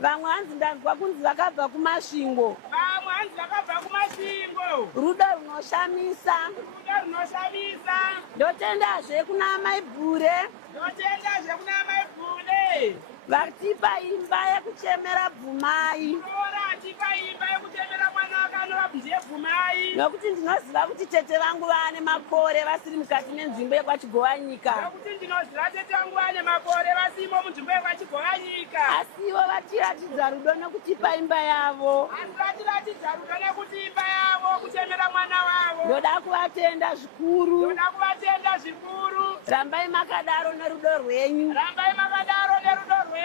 Vamwe hanzi ndanzwa kunzi vakabva kumasvingo. Vamwe hanzi vakabva kumasvingo. Rudo runoshamisa. Rudo runoshamisa. Ndotendazve kuna mai Bhure. Ndotendazve kuna mai Bhure. Vatipa imba yekuchemera Bvumai. Atipa imba yekuchemera mwana akanova ndiye Bvumai. Nokuti ndinoziva kuti tete vangu vane makore vasiri mukati menzvimbo yekwachigowanyika. Nokuti ndinoziva tete vangu vane makore vasimo munzvimbo yekwachigowanyika. Asiwo vatiratidza rudo nokutipa imba yavo. Asi vatiratidza rudo nekutipa yavo kuchemera mwana wavo. Ndoda kuvatenda zvikuru. Ndoda kuvatenda zvikuru. Rambai makadaro nerudo rwenyu. Rambai makadaro nerudo rwenyu.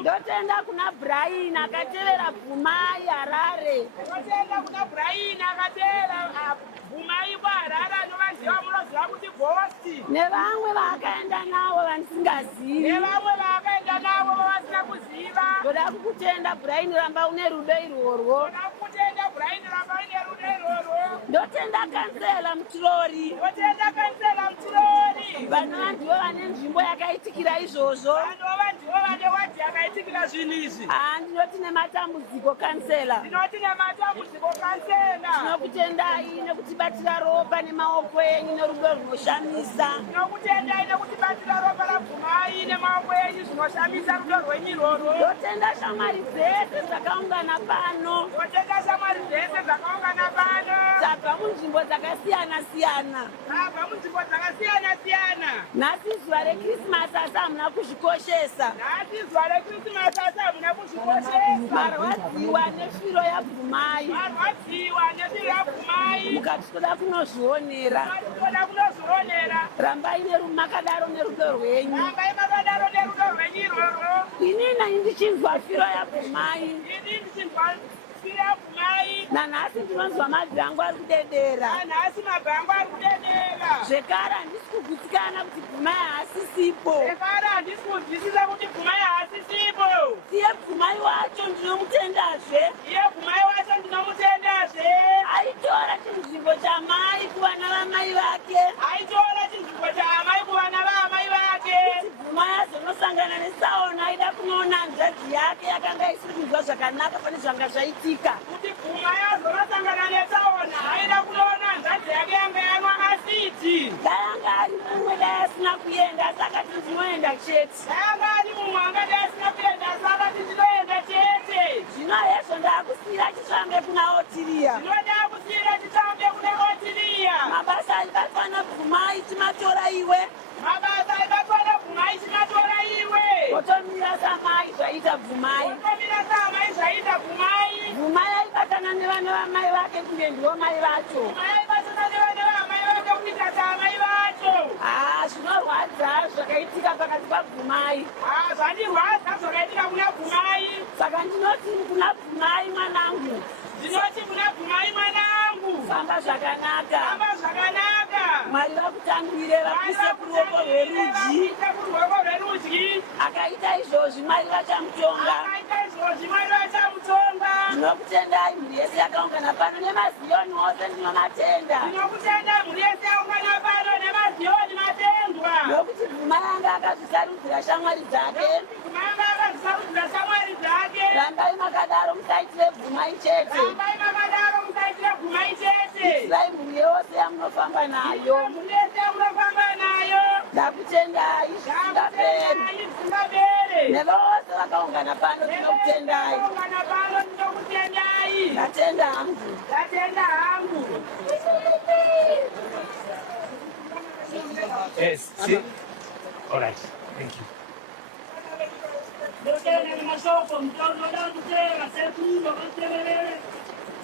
Ndotenda kuna Brian akatevera Bvumai Harare. Ndotenda kuna Brian akatevera Bvumai kuHarare anovanziva munoziva kuti Ghosti. Nevamwe vaakaenda navo vandisingazivi. Nevamwe vaakaenda navo vasina kuziva. Ndoda kukutenda Brian, ramba une rudo irworwo. Ndoda kukutenda Brian, ramba une rudo irworwo. Ndotenda kansela Mutirori. Ndotenda kansela Mutirori. Vanova ndivo vane nzvimbo yakaitikira izvozvo. Vanova ndivo vane wadhi yakaitikira zvinhu izvi. Ndinoti nematambudziko kansela. Ndinoti nematambudziko kansela. Tinokutendai nekutibatira ropa nemaoko enyu nerudo runoshamisa. Tinokutendai nekutibatira ropa raBvumai nemaoko enyu zvinoshamisa rudo rwenyu irworwo. Ndotenda shamwari dzese dzakaungana pano. Ndotenda shamwari dzese dzakaungana pano. Tabva munzvimbo dzakasiyana siyana. Tabva munzvimbo dzakasiyana siyana. Nhasi zuva reKrisimasi asi hamuna kuzvikoshesa. Nhasi zuva reKrisimasi asi hamuna kuzvikoshesa. Marwadziwa nefiro yaBvumai. Marwadziwa nefiro yaBvumai. Mukati toda kunozvionera. Mukati toda kunozvionera. Rambai makadaro nerudo rwenyu. Rambai makadaro nerudo rwenyu irworwo. Inini ndichinzwa firo yaBvumai. Inini ndichinzwa firo yaBvumai. Nanhasi ndinonzwa mabvi angu ari kudedera. Nanhasi mabvi angu ari kudedera. Zvekare handisi kugutsikana kuti Bvumai haasisipo. Zvekare handisi kunzwisisa kuti Bvumai haasisipo. Iye Bvumai wacho ndinomutendazve. Iye Bvumai wacho ndinomutendazve. Aitora chinzvimbo chamai kuvana vamai vake. Aitora chinzvimbo chamai kuvana vamai vake. Kuti Bvumai azonosangana neTsaona aida kunoona hanzvadzi yake yakanga isiri kunzwa zvakanaka pane zvanga zvaitika. Kuti Bvumai azonosangana neTsaona aida kunoona hanzvadzi yake yanga yanwa asiti. Dai anga ari mumwe dai asina kuenda saka ndinoenda chete. Dai anga ari mumwe anga dai asina kuenda saka ndinoenda chete. Zvino hezvo ndakusiyira chitsvambe kuna Otiriya. Ndinoda kusiyira chitsvambe kuna Otiriya. Mabasa aibatwa naBvumai timatora iwe. Mabasa aibatwa naBvumai timatora iwe. Wotomira samai zvaita Bvumai. Wotomira samai zvaita Bvumai. Bvumai aibatana nevana vamai vake kunge ndivo mai vacho. Bvumai aibatana nevana vamai vake kuita samai vacho. Zvinorwadza zvakaitika pakati paBvumai. Zvandirwadza zvakaitika kuna Bvumai. Saka ndinoti kuna Bvumai mwanangu. Ndinoti kuna Bvumai mwanangu. Famba zvakanaka. Famba zvakanaka. Mwari vakutangire vakuise kuruoko rwerudyi. Akaita izvozvi Mwari vachamutonga. Akaita izvozvi Mwari vachamutonga. Ndinokutendai mhuri yese yakaungana pano nemaziyoni ose ndinomatenda. Ndinokutendai mhuri yese yakaungana pano nemaziyoni matendwa. Nokuti Bvumai anga akazvisarudzira shamwari dzake. Bvumai anga akazvisarudzira shamwari dzake. Rambai makadaro musaitire Bvumai chete. Rambai makadaro musaitire Bvumai chete. Itirai mhuri yose yamunofamba nayo. Mhuri yese yamunofamba nayo. Ndakutendai zvisingaperi. Nevose vakaungana pano tinokutendai. Vakaungana pano tinokutendai. Ndatenda hangu. Ndatenda hangu. Yes, see? All right, thank you.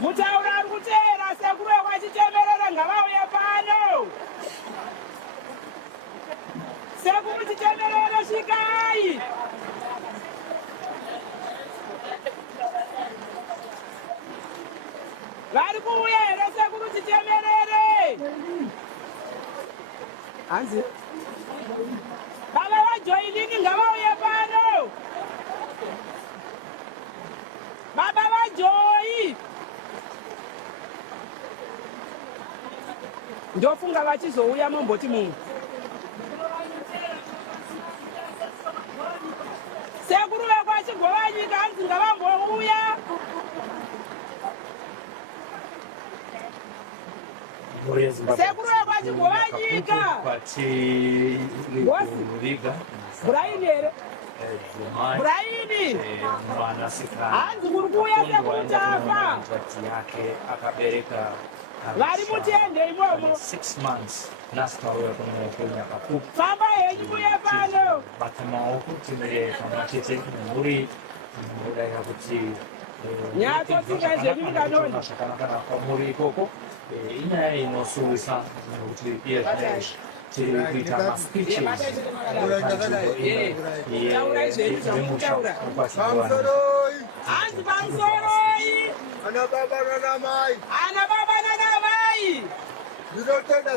Mutaura ari kutera sekuru wekwachitemerera ngavauye pano. Sekuru chitemerere svikai. Vari kuuya here sekuru chitemerere? Hanzi baba vajoiningi ngavauye pano. Baba vaJoyi ndofunga vachizouya mumboti mumwe. Sekuru vekwachigowanyika hanzi ngavambo kuya. Sekuru kwachigowanyika. Braini here. Braini. Hanzi muri kuya sekuru chafa. Vari mutende imomo. 6 months. Nasta uya kuno kapupu. Famba henyu kuya pano. Batama okuti kama chete muri ya kuti nyato tingazvevi mukanoni kana muri ikoko inyaya inosuwisa kuti iye tiri kuita maspeeches hanzi pamusoroi ana baba nana mai ndinotenda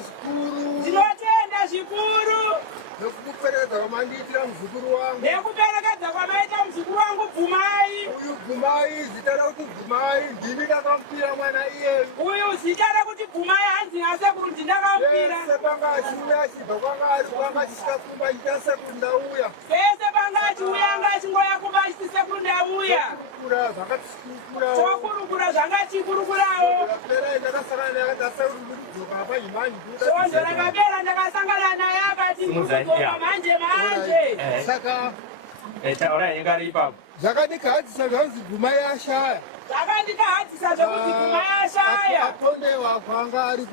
zvikuru nekukuperekedza kwamandiitira muzukuru wangu nekuperekedza kwamaita muzukuru wangu Bvumai. Uyu Bvumai, zita rakuti Bvumai, ndini ndakamupira mwana iyeyu. Uyu zita rakuti Bvumai hanzi nasekuru ndindakamupira. Pese panga achiuya achibva kwanga ari kwanga achisvika kumba achita sekuru ndauya. Pese panga achiuya anga achingoya kumba achiti sekuru ndauya. Kurukura zvakatikurukurawo. Tokurukura zvangatikurukurawo. Pera ndakasangana naye akati asekuru ndiri kudzoka apa himani. Sonzo rakapera ndakasangana naye akati kudzoka manje. Saka ora ingari ipapo zvakandikahadzisa zvanzi Bvumai ashaya. Zvakandikahadzisa zvokuti Bvumai ashaya. Apondewa kwanga ari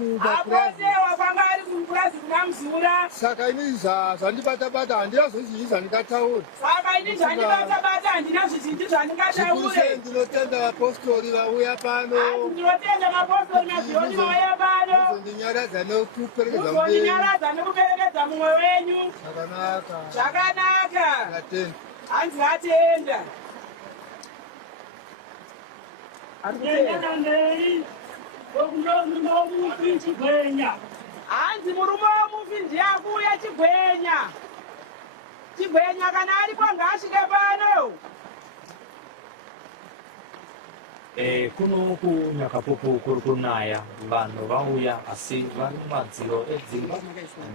kupurazi kuna Mzura. Saka ini zvandibata-bata handina zvizhinji zvandingataura. Saka ini zvandibata-bata handina zvizhinji zvandingataure. Ndinotenda apostori vauya pano. Ndinotenda mapostori mazvioni vauya pano. Kuzondinyaradza nekuperekedza mudengu. Kuzondinyaradza nekuperekedza mumwe wenyu. Zvakanaka. Zvakanaka. Ngatenda. Hanzi ngatenda. Hanzi murume womufi ndiyakuya Chigwenya. Chigwenya kana ari kwanga asvike pano. kuno kunyakapupu kuri kunaya vanhu vauya asi vane madziro edzimba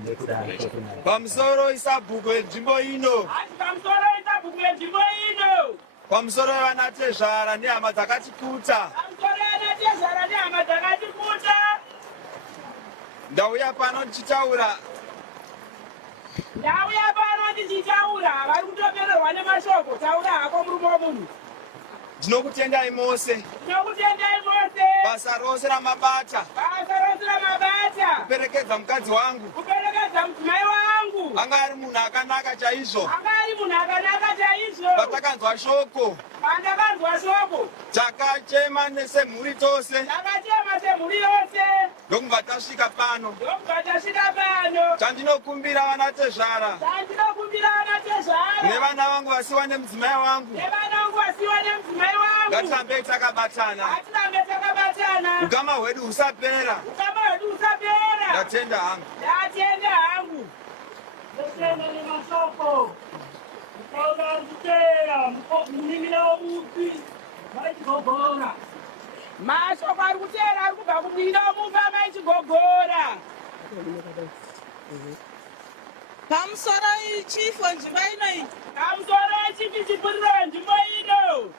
nekudai kwekunaya. Pamusoro isabhuku enzvimbo ino. Hanzi pamusoro isabhuku enzvimbo ino. Pamusoro vanatezvara nehama dzakatikuta. Pamusoro vanatezvara nehama dzakatikuta. Ndauya pano ndichitaura. Ndauya pano ndichitaura. Vari kutopererwa nemashoko. Taura hako murume womunhu. Ndinokutendai mose. Ndinokutendai mose. Basa rose ramabata. Basa rose ramabata. Kuperekedza mukadzi wangu. Kuperekedza mudzimai wangu. Anga ari munhu akanaka chaizvo. Anga ari munhu akanaka chaizvo. Patakanzwa shoko. Pandakanzwa shoko. Takachema semhuri tose. Takachema semhuri yose. Ndokubva tasvika pano. Ndokubva tasvika pano. Chandinokumbira vanatezvara. Chandinokumbira vanatezvara. Nevana vangu vasiwa nemudzimai wangu. Nevana vangu vasiwa nemudzimai wangu. Ngatirambei takabatana. Ngatirambe takabatana. Ukama hwedu husapera. Ukama hwedu husapera. Ndatenda hangu. Ndatenda hangu. Ndatenda nemashoko. Ukaona kuteya muningira womufi maichigogora. Mashoko ari kuteera ari kubva kuningira womufi amaichigogora. Pamusoro ichifu nzvimbo ino. Pamusoro ichifu chipuriro nzvimbo ino.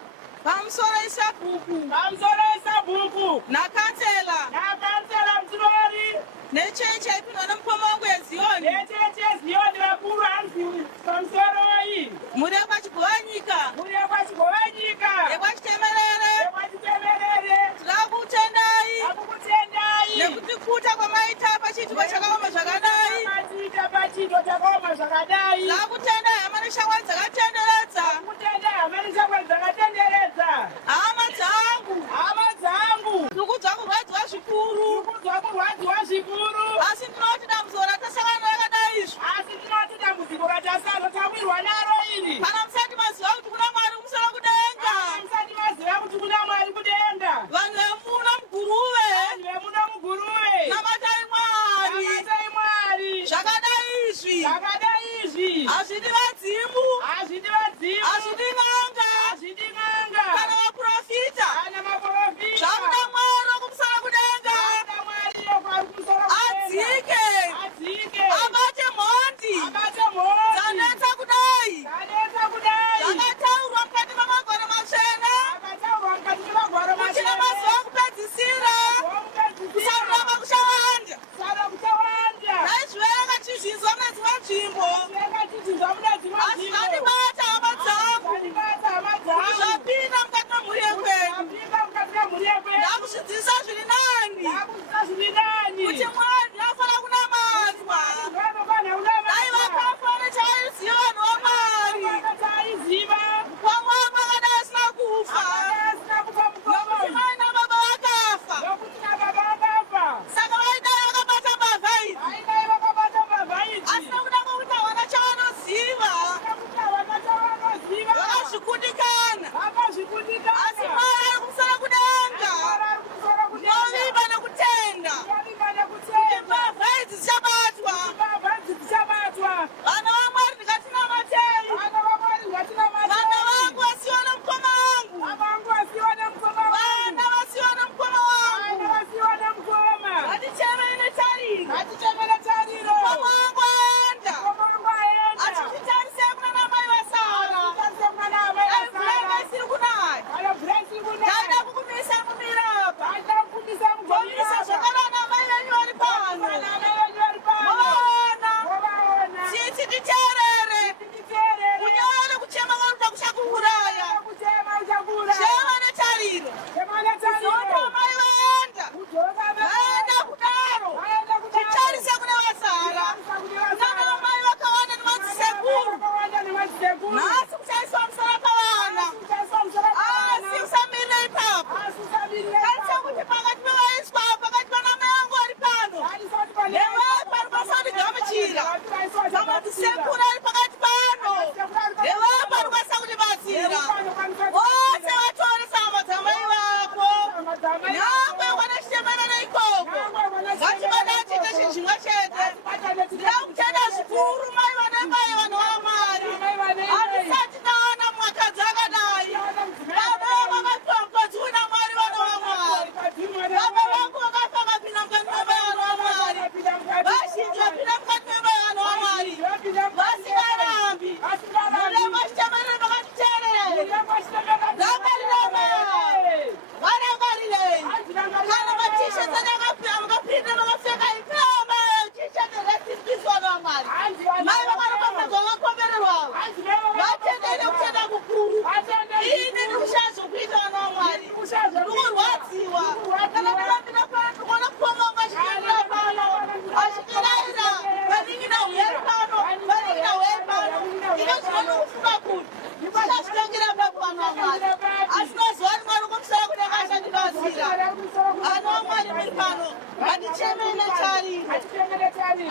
Pamusoro isabhuku. Pamusoro isabhuku. Nakansela. Nakansela Mzurori. Necheche ipinwa nemukoma wangu eZioni. Necheche eZioni vakuru hanzi pamusoro iyi. Muri yekwachigowanyika. Muri yekwachigowanyika. Yekwachitemerere. Yekwachitemerere. Trakutendai. Takukutendai. Nekutikuta kwamaita pachiitwa chakaoma zvakadai. Kwamaita pachiitwa chakaoma zvakadai. Trakutendai hama neshamwari dzakatenderedza. Takukutendai hama neshamwari dzakatenderedza. Hama dzangu. Hama dzangu. Tikudzwa kurwadziwa zvikuru. Tikudzwa kurwadziwa zvikuru. Asi ndinoti dambudziko ratasangana rakadai izvo. Asi ndinoti dambudziko ratawirwa naro iri. Kana musati maziva kuti kuna Mwari kumusoro kudenga. Kana musati maziva kuti kuna Mwari kudenga. Vanhu vemuno muguruve. Vanhu vemuno muguruve. Namatai Mwari. Namatai Mwari. Zvakadai izvi. Zvakadai izvi. Hazvidi vadzimu. Hazvidi vadzimu. Hazvidi n'anga. Hazvidi n'anga. Kana vaprofita. Kana maprofita. Zvakuda Mwari wokumusoro kudenga. Zvakuda Mwari wokumusoro kudenga. Adzike. Adzike. Abate mhondi. Abate mhondi. Dzanetsa kudai. Dzanetsa kudai. Zvakataurwa mukati memagore matsvene.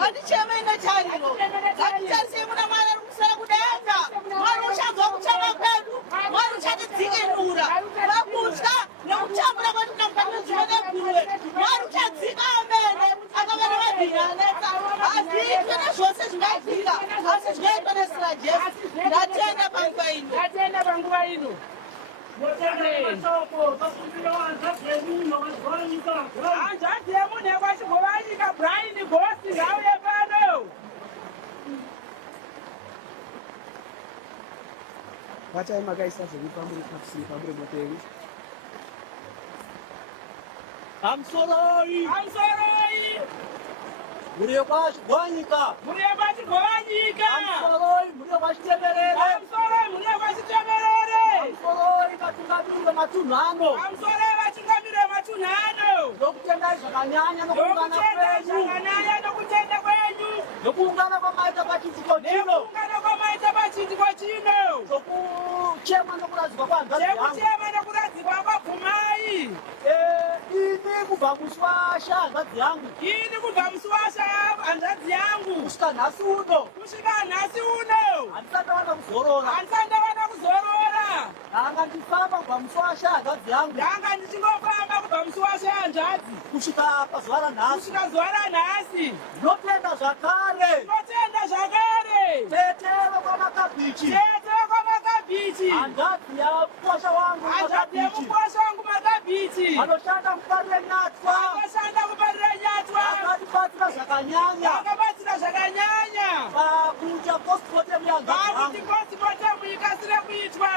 Atichemene tariro. Aticharise muna mwana rukusara kudenga. Mwari uchazwa kuchema kwedu. Mwari uchatidzikinura. Vakutya nekuchambura kwedu namukati zvimene kuwe. Mwari uchadzika amene akavana vabhiranesa. Hazviitwe nezvose zvingaitika. Asi zvingaitwa nezina Jesu. Ndatenda panguva ino. Ndatenda panguva ino. Hanzvadzi yemunhu yekwachigovanyika Brian Ghost zvauye pano. Vatai makaisa zvenyu pamuri kapsini pamuri moteri. Amsoroi. Muri kwachigwanyika. Muri yekwachigovanyika. Amsoroi muri kwachitemerere. Amsoroi muri yekwachitemerere. Amsoroi vatungamirire matunhano. Amsoroi vatungamirire matunhano. Nokutendai zvakanyanya nokungana kwenyu. Nokutenda kwenyu. Nokuungana kwamaita pachiitiko chino. Nekuungana kwamaita pachiitiko chino. Nokuchema nokuradzikwa kwahanzvadzi yangu. Nekuchema nokuradzikwa kwabvumai. Ini kubva musi washa hanzvadzi yangu. Ini kubva musi washa hanzvadzi yangu. Kusvika nhasi uno. Kusvika nhasi uno. Handisati ndawana kuzorora. Handisati ndawana kuzorora. Ndanga ndifamba kubva musi washa hanzvadzi yangu. Ndanga ndichingofamba kubva musi washa hanzvadzi. Kusvika pazuva ranhasi. Kusvika zuva ranhasi. Ndinotenda zvakare. Ndinotenda zvakare. Tetero kwamakabichi. Tetero kwamakabichi. Hanzvadzi yamukwasha wangu makabichi. Hanzvadzi yamukwasha wangu makabichi. Anoshanda kuparire nyatwa. Anoshanda kuparire nyatwa. Akatibatsira zvakanyanya. Akabatsira zvakanyanya. Pakuita postmortem yahanzvadzi yangu. Pakuti postmortem ikasire kuitwa.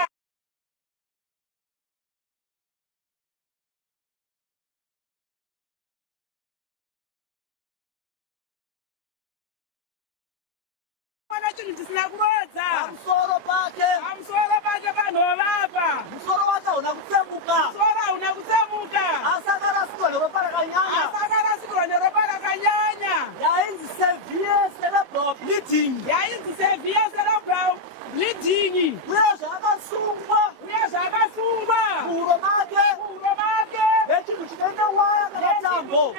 Chinhu chisina kurodza. Pamusoro pake. Pamusoro pake panovapa. Musoro wacho hauna kutsemuka. Musoro hauna kutsemuka. Asi akarasikirwa neropa rakanyanya. Asi akarasikirwa neropa rakanyanya. Yainzi severe cerebral bleeding. Yainzi severe cerebral bleeding. Uye zvakasungwa. Muhuro make. Nechinhu chinoenda waya kana tambo.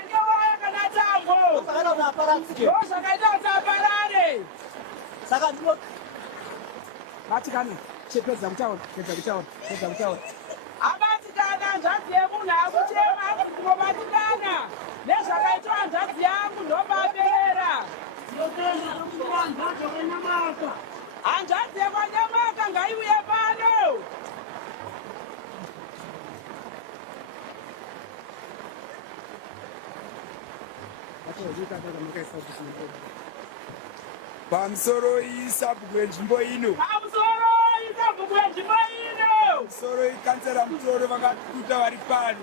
Ndosakaita kuti aparadzike. Ndosakaita kuti aparare. Saka ndino batikana chepedza kutaura. Abatikana hanzvadzi yemunhu akuchema akuti ndinobatikana nezvakaitwa hanzvadzi yangu ndobapera. Hanzvadzi yekwanyamaka ngaiuye pano. Pamusoro isabhuku yenzvimbo ino. Pamusoro ikansera Mutoro vakatukuta vari pano.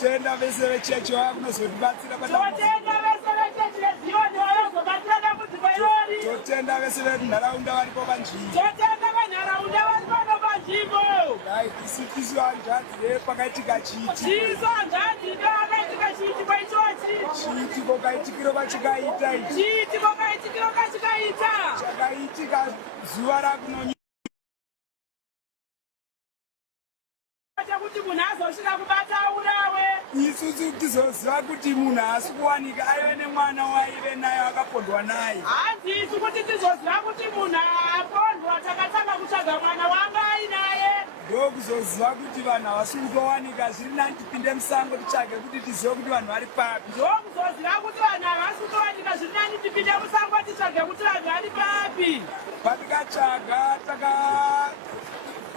Tenda vese vechechi vava kunozotibatsira totenda vese venharaunda varipo panzvimbo. Isu hanzvadzi pakaitika chiitiko kaitikiro vachikaita ichi chakaitika zuva rakuno kuti munhu azosvika kubata urawe. Isusu tizoziva kuti munhu haasi kuwanika aive nemwana waive naye akapondwa naye. Hanzi isu kuti tizoziva kuti munhu apondwa takatanga kutsvaga mwana wanga ainaye. Ndokuzoziva kuti vanhu havasi kutowanika zviri nani tipinde musango titsvage kuti tizive kuti vanhu vari papi. Ndokuzoziva kuti vanhu havasi kutowanika zviri nani tipinde musango titsvage kuti vanhu vari papi. Patikatsvaga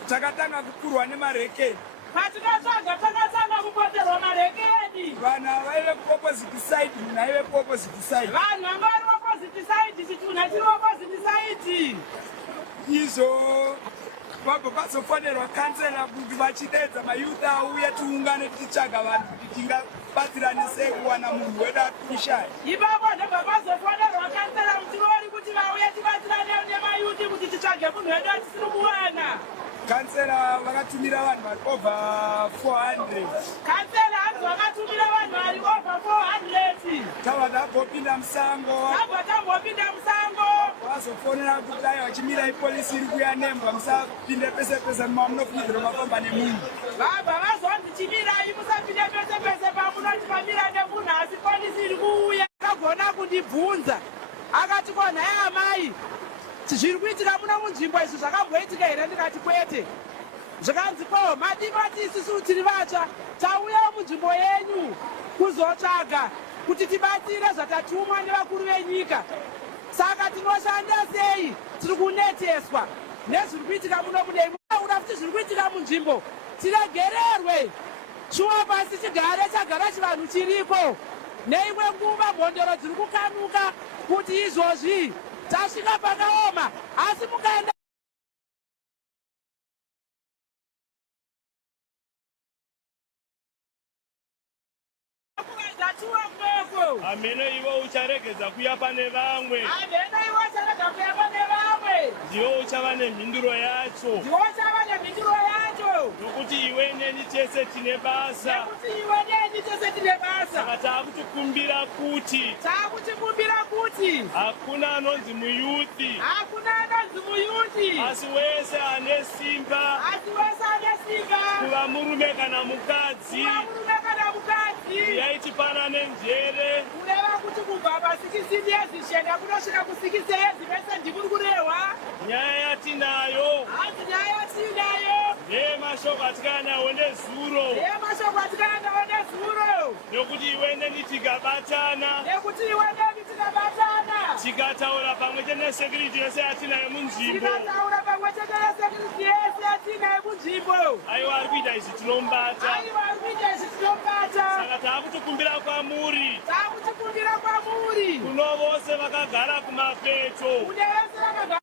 takatanga kukurwa nemarekeni. Patikatsvaga takatanga kupoterwa marekeni. Vanhu vaive kuopposite side, munhu aive kuopposite side. Vanhu vanga vari opposite side, chitunha chiri opposite side. Izvo vabva vazofonerwa kansela kuti vachidedza mayuth auya tiungane tichitsvaga vanhu kuti tingabatsirane sei kuwana munhu wedu apishaya. Ipapo ndobva vazofonerwa kansela mutirori kuti vauye tibatsirane nemayuthi kuti titsvage munhu wedu atisiri kuwana. Kansela vakatumira vanhu vari over 400. Kansela hanzi vakatumira vanhu vari over 400. Tabva tambopinda musango. Vazofonera kuti dai vachimira ipolisi iri kuya nembwa musapinde pese pese mamunofungidzira mafamba nemunhu. Vabva vazonzi chimirai musapinde pese pese munoti pamira nemunhu asikwanisiri kuuya akagona kundibvunza akati ko nhai amai zviri kuitika muno munzvimbo izvi zvakabhoitika here ndikati kwete zvikanzi ko madimati isusu tiri vatsva tauyawo munzvimbo yenyu kuzotsvaga kuti tibatsire zvatatumwa nevakuru venyika saka tinoshanda sei tiri kuneteswa nezviri kuitika muno mudei munaura kuti zviri kuitika munzvimbo tiregererwe shuwa pasi chigare chagara chivanhu chiriko neimwe nguva mhondero dziri kukanuka kuti izvozvi tasvika pakaoma asi mukaenda Amene iwo ucharegedza kuya pane vamwe. Amene iwo ucharegedza kuya pane vamwe. Ndiwo uchava nemhinduro yacho. Ndiwo uchava nemhinduro yacho. Nokuti iwe neni tese tine basa. Nokuti iwe neni tese tine basa. Saka taakutikumbira kuti. Taakutikumbira kuti. Hakuna anonzi muyuthi. Hakuna anonzi muyuthi. Asi wese ane simba. Asi wese ane simba. Kuva murume kana mukadzi. Kuva murume kana mukadzi. Yaichipanane njere. Kureva kuti kubva pasikisini yezvishenda kunosvika kusikisi yezivese ndikuri kurehwa. Nyaya yatinayo. Hanzi nyaya yatinayo. Ndemashoko atikana nawo nezuro. Ndemashoko atikana nawo nezuro. Nokuti iwe neni tikabatana. Nekuti iwe neni tikabatana. Tikataura pamwe chete nesekiriti yose yatinayo munzvimbo. Tikataura pamwe chete nesekiriti yose yatinayo munzvimbo. Aiwa ari kuita izvi tinombata. Aiwa ari kuita izvi tinombata. Saka taakutikumbira kwamuri. Taakutikumbira kwamuri. Kuno vose vakagara kumapeto. Kune vose vakagara.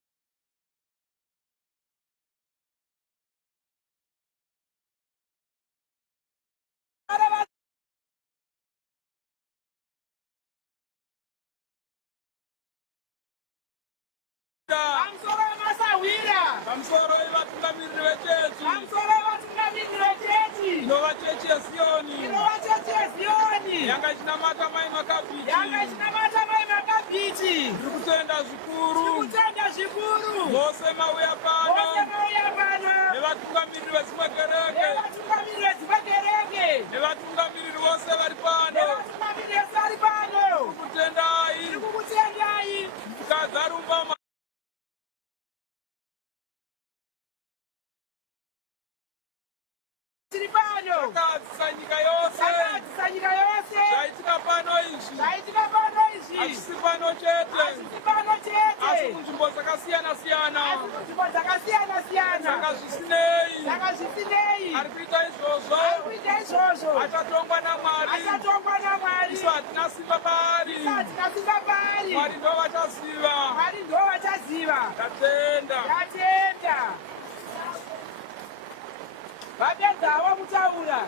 Pamusoro wemasawira. Pamusoro wevatungamiriri vechechi. Pamusoro wevatungamiriri vechechi. Inova chechi yeZioni. Inova chechi yeZioni. Yanga ichinamata mai makabhiti. Yanga ichinamata mai makabhiti. Ndiri kutenda zvikuru. Ndiri kutenda zvikuru. Vose mauya pano. Vose mauya pano. Nevatungamiriri vedzimwe kereke. Nevatungamiriri vedzimwe kereke. Nevatungamiriri vose vari pano. Nevatungamiriri vose vari pano. Ndiri kukutendai. Ndiri kukutendai. Mukadzi arumba Takadzisa nyika yose. Takadzisa nyika yose. Zvaitika pano izvi. Zvaitika pano izvi. Hazvisi pano chete. Hazvisi pano chete. Asi kunzvimbo dzakasiyana siyana. Asi kunzvimbo dzakasiyana siyana. Saka zvisinei. Saka zvisinei. Ari kuita izvozvo. Ari kuita izvozvo. Achatongwa naMwari. Achatongwa naMwari. Isu hatina simba paari. Isu hatina simba paari. Mwari ndo vachaziva. Mwari ndo vachaziva. Tatenda. Tatenda. Vapedzawo kutaura.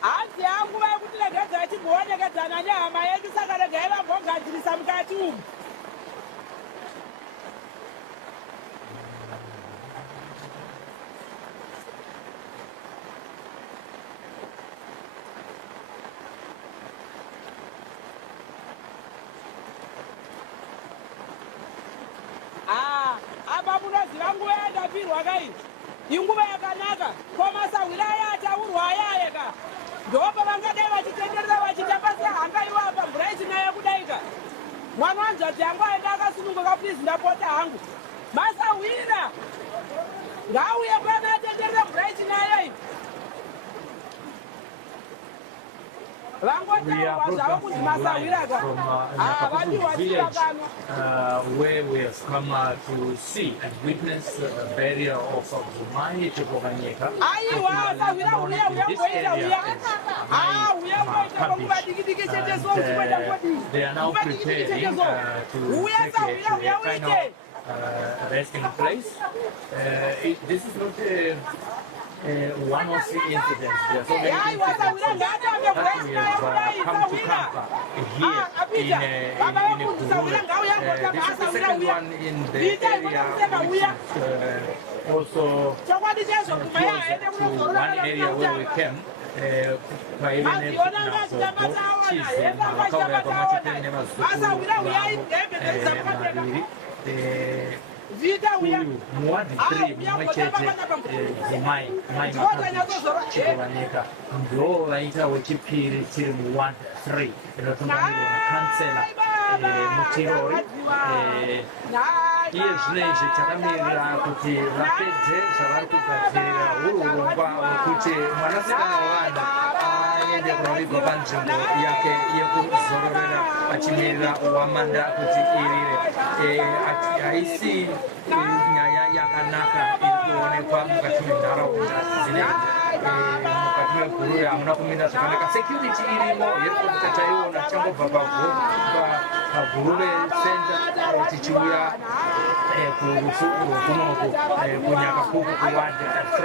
Hanzi yangu vakuti regai tigoonekedzana nehama yedu saka regai vambogadzirisa mukati umu. Apa munoziva nguva yandapirwa kai inguva yakanaka komasawira aya ataurwa aya eka ndopa vangadai vachitenderera vachitamba sehanga iwapa mvura ichinayo kudaika mwana wanzvati yangu aenda akasununguka please ndapota hangu masawira ngauye kwana atenderere mvura ichinayo iyi We are broadcasting from a village where we have come to see and witness the burial of Bumai Chepokanyeka. They are now preparing to take a final resting place. This is not one of the incidents. There are so many incidents that we have come to cover here in Bugula. This is the second one in the area, which is also close to one area where we came. Vita uya. Muwadi 3 mwechete Mai Chikuvanika ndo vaita wechipiri chiri mu 1-3 inotungamirwa nakansela Mutirori. Iye zvinezvi takamirira kuti vapedze zvavari kugadzirira urongwa hwekuti mwanasikana wavanhu aende kunovigwa panzvimbo yake yekuzororera achimirira wamanda kuti irire. Haisi nyaya yakanaka iri kuonekwa mukati menharaunda dzinenge mukati megurure hamuna kumira zvakanaka. Security irimo yerikuita taiona tichangobva pagurure center tichiuya kurusuku rwokunoku kunyaka kuku kuwadi 3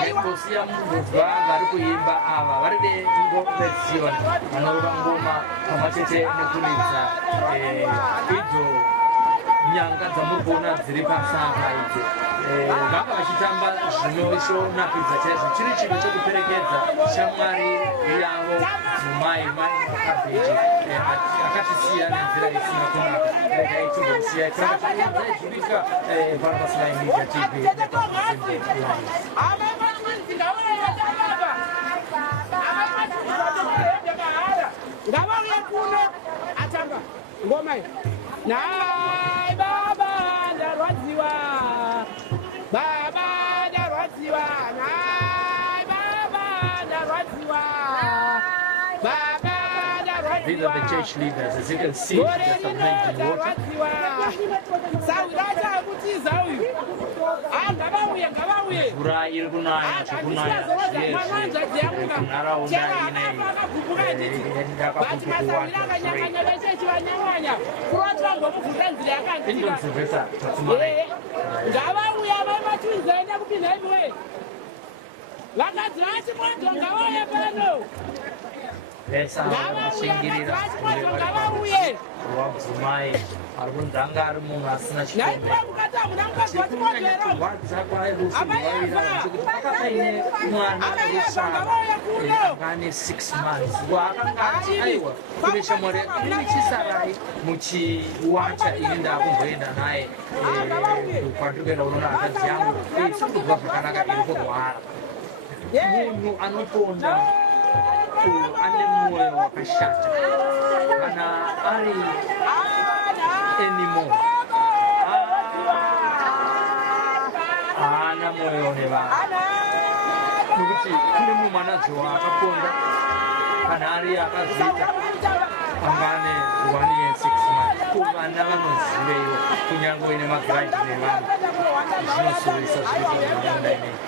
ndikusiya mundudwa vari kuimba ava vari vengo vezion vanorova ngoma pamwechete nekuridza idzo nyanga dzamuri kuona dziri pasaka idzi vanga vachitamba zvinoshonakidza chaizvo chiri chinhu chekuperekedza shamwari yavo dzimai makabeji akatisiya nenzira isina kunaka regai timbosiya kurangaaaijuika Barnabas Media TV ngavauye kuno atamba ngoma nai baba ndarwadziwa baba ndarwadziwa nai baba ndarwadziwa baba ndarwadziwa. These are the church leaders, as you can see, they're submerged in water. Mvura iri kunaya zvekunaya nharaunda ineyi indonzevesa tatsumai ngavauya vaimatunzaenda kupinhaimwe vakadzi vati moto ngavauye pano vashingirira wadzimai ari kunzanga ari munhu asina chikombearwadza kwairusirwairaakuti pakanga paine mwana rusara anga ane 6 months waakanga ati aiwa kune shamwari ini chisarai muchiwacha ini ndakumboenda naye kwandikuenda unoona akadzi yangu sikudwa zvakanaka iri kurwara munhu anotonda ane mwoyo wakashata kana ari anymore haana mwoyo nevanhu nokuti kune mumwe mwanadzo akaponda kana ari akazviita angane 1 year 6 months kuvana vanoziveyo kunyange ine magiraji nevanhu zvinosuvisa zviri kuti nharaunda ineyi.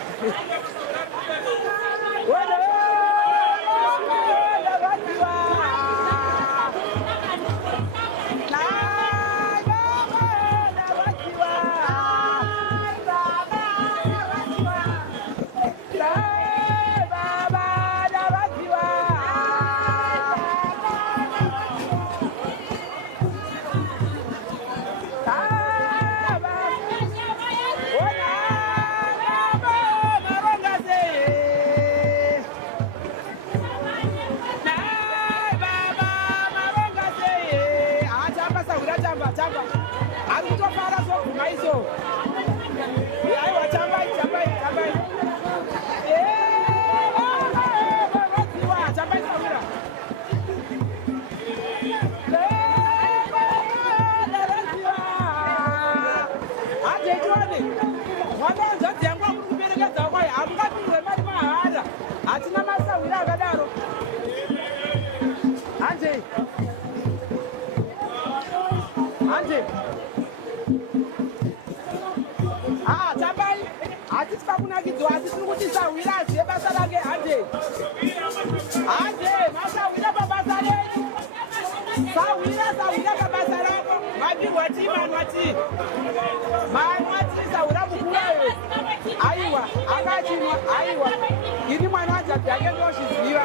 Aiwa, ini mwana wacha yake ndio shiziwa.